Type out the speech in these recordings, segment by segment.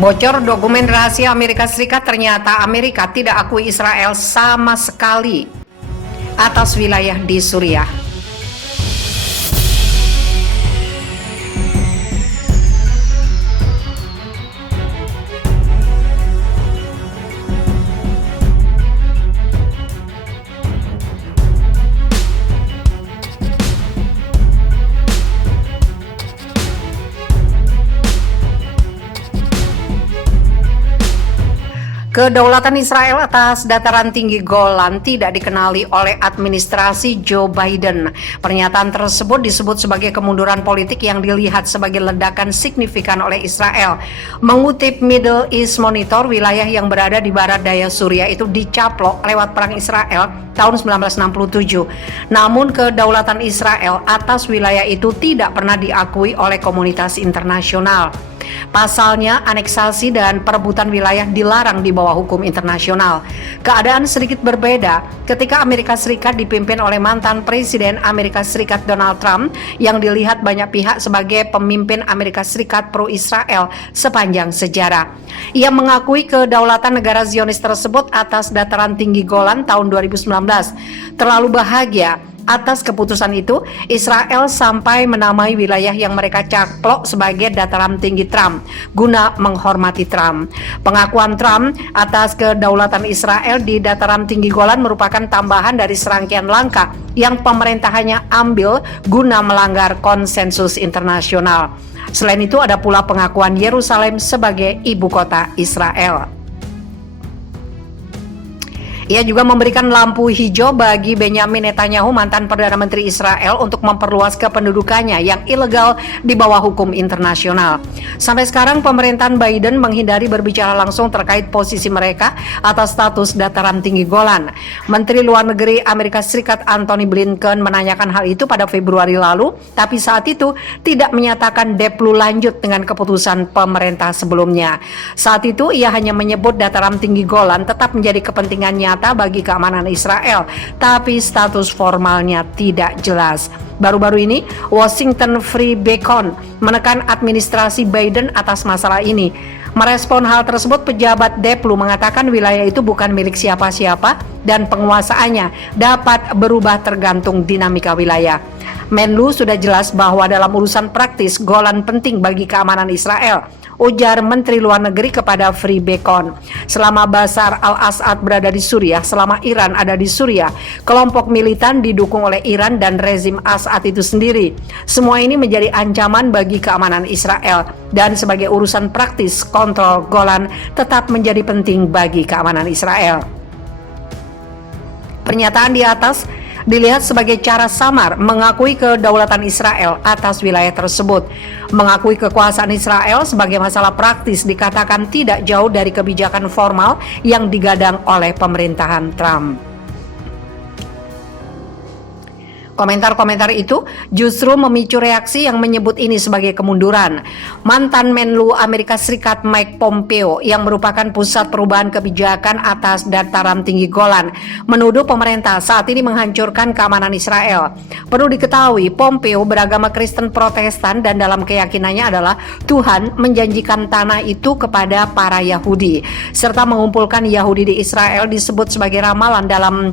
Bocor dokumen rahasia Amerika Serikat, ternyata Amerika tidak akui Israel sama sekali atas wilayah di Suriah. Kedaulatan Israel atas dataran tinggi Golan tidak dikenali oleh administrasi Joe Biden. Pernyataan tersebut disebut sebagai kemunduran politik yang dilihat sebagai ledakan signifikan oleh Israel. Mengutip Middle East Monitor, wilayah yang berada di barat daya Suriah itu dicaplok lewat perang Israel tahun 1967. Namun kedaulatan Israel atas wilayah itu tidak pernah diakui oleh komunitas internasional. Pasalnya, aneksasi dan perebutan wilayah dilarang di bawah hukum internasional. Keadaan sedikit berbeda ketika Amerika Serikat dipimpin oleh mantan Presiden Amerika Serikat Donald Trump yang dilihat banyak pihak sebagai pemimpin Amerika Serikat pro-Israel sepanjang sejarah. Ia mengakui kedaulatan negara Zionis tersebut atas dataran tinggi Golan tahun 2019. Terlalu bahagia atas keputusan itu, Israel sampai menamai wilayah yang mereka caplok sebagai dataran tinggi Trump, guna menghormati Trump. Pengakuan Trump atas kedaulatan Israel di dataran tinggi Golan merupakan tambahan dari serangkaian langkah yang pemerintahannya ambil guna melanggar konsensus internasional. Selain itu, ada pula pengakuan Yerusalem sebagai ibu kota Israel. Ia juga memberikan lampu hijau bagi Benyamin Netanyahu, mantan Perdana Menteri Israel, untuk memperluas kependudukannya yang ilegal di bawah hukum internasional. Sampai sekarang pemerintahan Biden menghindari berbicara langsung terkait posisi mereka atas status dataran tinggi Golan. Menteri Luar Negeri Amerika Serikat Antony Blinken menanyakan hal itu pada Februari lalu, tapi saat itu tidak menyatakan deplu lanjut dengan keputusan pemerintah sebelumnya. Saat itu ia hanya menyebut dataran tinggi Golan tetap menjadi kepentingan nyata bagi keamanan Israel, tapi status formalnya tidak jelas. Baru-baru ini, Washington Free Beacon menekan administrasi Biden atas masalah ini. Merespon hal tersebut, pejabat Deplu mengatakan wilayah itu bukan milik siapa-siapa dan penguasaannya dapat berubah tergantung dinamika wilayah. Menlu sudah jelas bahwa dalam urusan praktis, Golan penting bagi keamanan Israel, ujar Menteri Luar Negeri kepada Free Beacon. Selama Bashar al-Assad berada di Suriah, selama Iran ada di Suriah, kelompok militan didukung oleh Iran dan rezim Assad itu sendiri. Semua ini menjadi ancaman bagi keamanan Israel, dan sebagai urusan praktis, kontrol Golan tetap menjadi penting bagi keamanan Israel. Pernyataan di atas dilihat sebagai cara samar mengakui kedaulatan Israel atas wilayah tersebut. Mengakui kekuasaan Israel sebagai masalah praktis dikatakan tidak jauh dari kebijakan formal yang digadang oleh pemerintahan Trump. Komentar-komentar itu justru memicu reaksi yang menyebut ini sebagai kemunduran. Mantan Menlu Amerika Serikat Mike Pompeo yang merupakan pusat perubahan kebijakan atas dataran tinggi Golan menuduh pemerintah saat ini menghancurkan keamanan Israel. Perlu diketahui, Pompeo beragama Kristen Protestan dan dalam keyakinannya adalah Tuhan menjanjikan tanah itu kepada para Yahudi, serta mengumpulkan Yahudi di Israel disebut sebagai ramalan dalam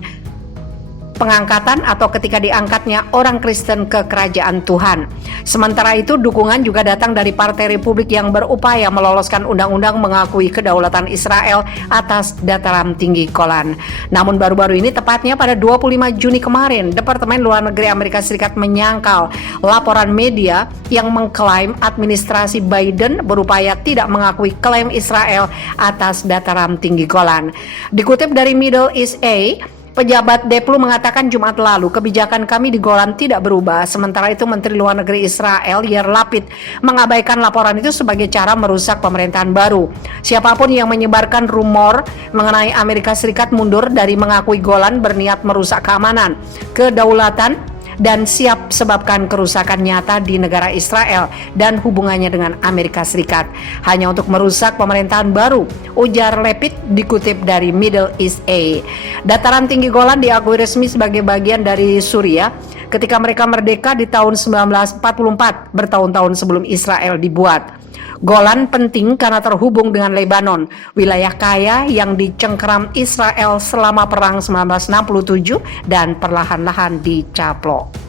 pengangkatan atau ketika diangkatnya orang Kristen ke kerajaan Tuhan. Sementara itu, dukungan juga datang dari Partai Republik yang berupaya meloloskan undang-undang mengakui kedaulatan Israel atas dataran tinggi Golan. Namun baru-baru ini, tepatnya pada 25 Juni kemarin, Departemen Luar Negeri Amerika Serikat menyangkal laporan media yang mengklaim administrasi Biden berupaya tidak mengakui klaim Israel atas dataran tinggi Golan. Dikutip dari Middle East Eye, pejabat Deplu mengatakan Jumat lalu, kebijakan kami di Golan tidak berubah. Sementara itu, Menteri Luar Negeri Israel Yair Lapid mengabaikan laporan itu sebagai cara merusak pemerintahan baru. Siapapun yang menyebarkan rumor mengenai Amerika Serikat mundur dari mengakui Golan berniat merusak keamanan, kedaulatan, dan siap sebabkan kerusakan nyata di negara Israel dan hubungannya dengan Amerika Serikat hanya untuk merusak pemerintahan baru, ujar Lapid dikutip dari Middle East Eye. Dataran tinggi Golan diakui resmi sebagai bagian dari Suriah ketika mereka merdeka di tahun 1944, bertahun-tahun sebelum Israel dibuat. Golan penting karena terhubung dengan Lebanon, wilayah kaya yang dicengkeram Israel selama Perang 1967 dan perlahan-lahan dicaplok.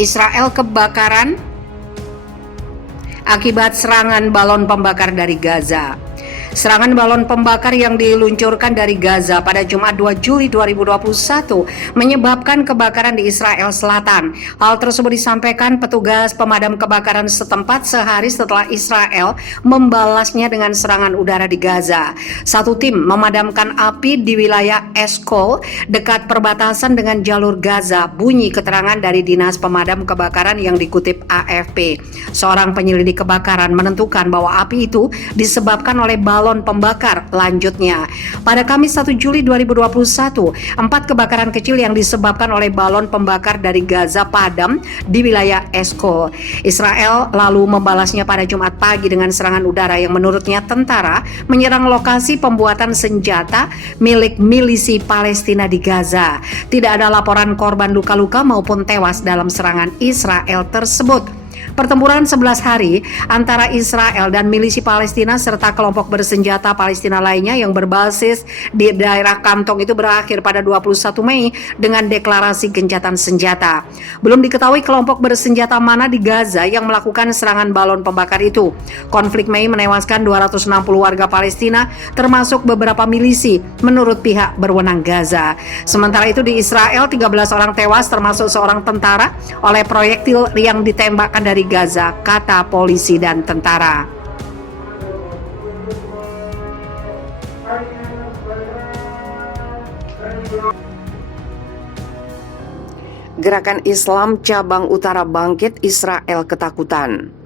Israel kebakaran akibat serangan balon pembakar dari Gaza. Serangan balon pembakar yang diluncurkan dari Gaza pada Jumat 2 Juli 2021 menyebabkan kebakaran di Israel Selatan. Hal tersebut disampaikan petugas pemadam kebakaran setempat sehari setelah Israel membalasnya dengan serangan udara di Gaza. Satu tim memadamkan api di wilayah Eshkol dekat perbatasan dengan jalur Gaza, bunyi keterangan dari Dinas Pemadam Kebakaran yang dikutip AFP. Seorang penyelidik kebakaran menentukan bahwa api itu disebabkan oleh balon pembakar. Lanjutnya, pada Kamis 1 Juli 2021, 4 kebakaran kecil yang disebabkan oleh balon pembakar dari Gaza padam di wilayah Eshkol. Israel lalu membalasnya pada Jumat pagi dengan serangan udara yang menurutnya tentara menyerang lokasi pembuatan senjata milik milisi Palestina di Gaza. Tidak ada laporan korban luka-luka maupun tewas dalam serangan Israel tersebut. Pertempuran 11 hari antara Israel dan milisi Palestina serta kelompok bersenjata Palestina lainnya yang berbasis di daerah kantong itu berakhir pada 21 Mei dengan deklarasi gencatan senjata. Belum diketahui kelompok bersenjata mana di Gaza yang melakukan serangan balon pembakar itu. Konflik Mei menewaskan 260 warga Palestina termasuk beberapa milisi menurut pihak berwenang Gaza. Sementara itu di Israel 13 orang tewas termasuk seorang tentara oleh proyektil yang ditembakkan dari Gaza, kata polisi dan tentara. Gerakan Islam cabang utara bangkit, Israel ketakutan.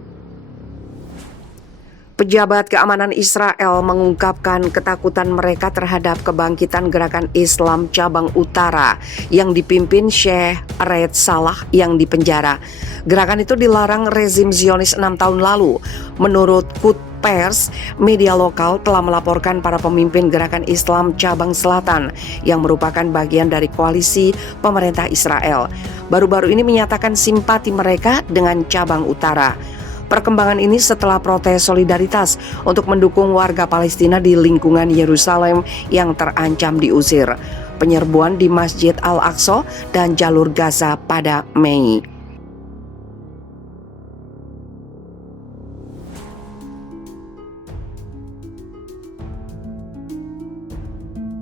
Pejabat keamanan Israel mengungkapkan ketakutan mereka terhadap kebangkitan gerakan Islam cabang utara yang dipimpin Sheikh Red Salah yang dipenjara. Gerakan itu dilarang rezim Zionis 6 tahun lalu. Menurut Quds Pers, media lokal telah melaporkan para pemimpin gerakan Islam cabang selatan yang merupakan bagian dari koalisi pemerintah Israel. Baru-baru ini menyatakan simpati mereka dengan cabang utara. Perkembangan ini setelah protes solidaritas untuk mendukung warga Palestina di lingkungan Yerusalem yang terancam diusir, penyerbuan di Masjid Al-Aqsa dan jalur Gaza pada Mei.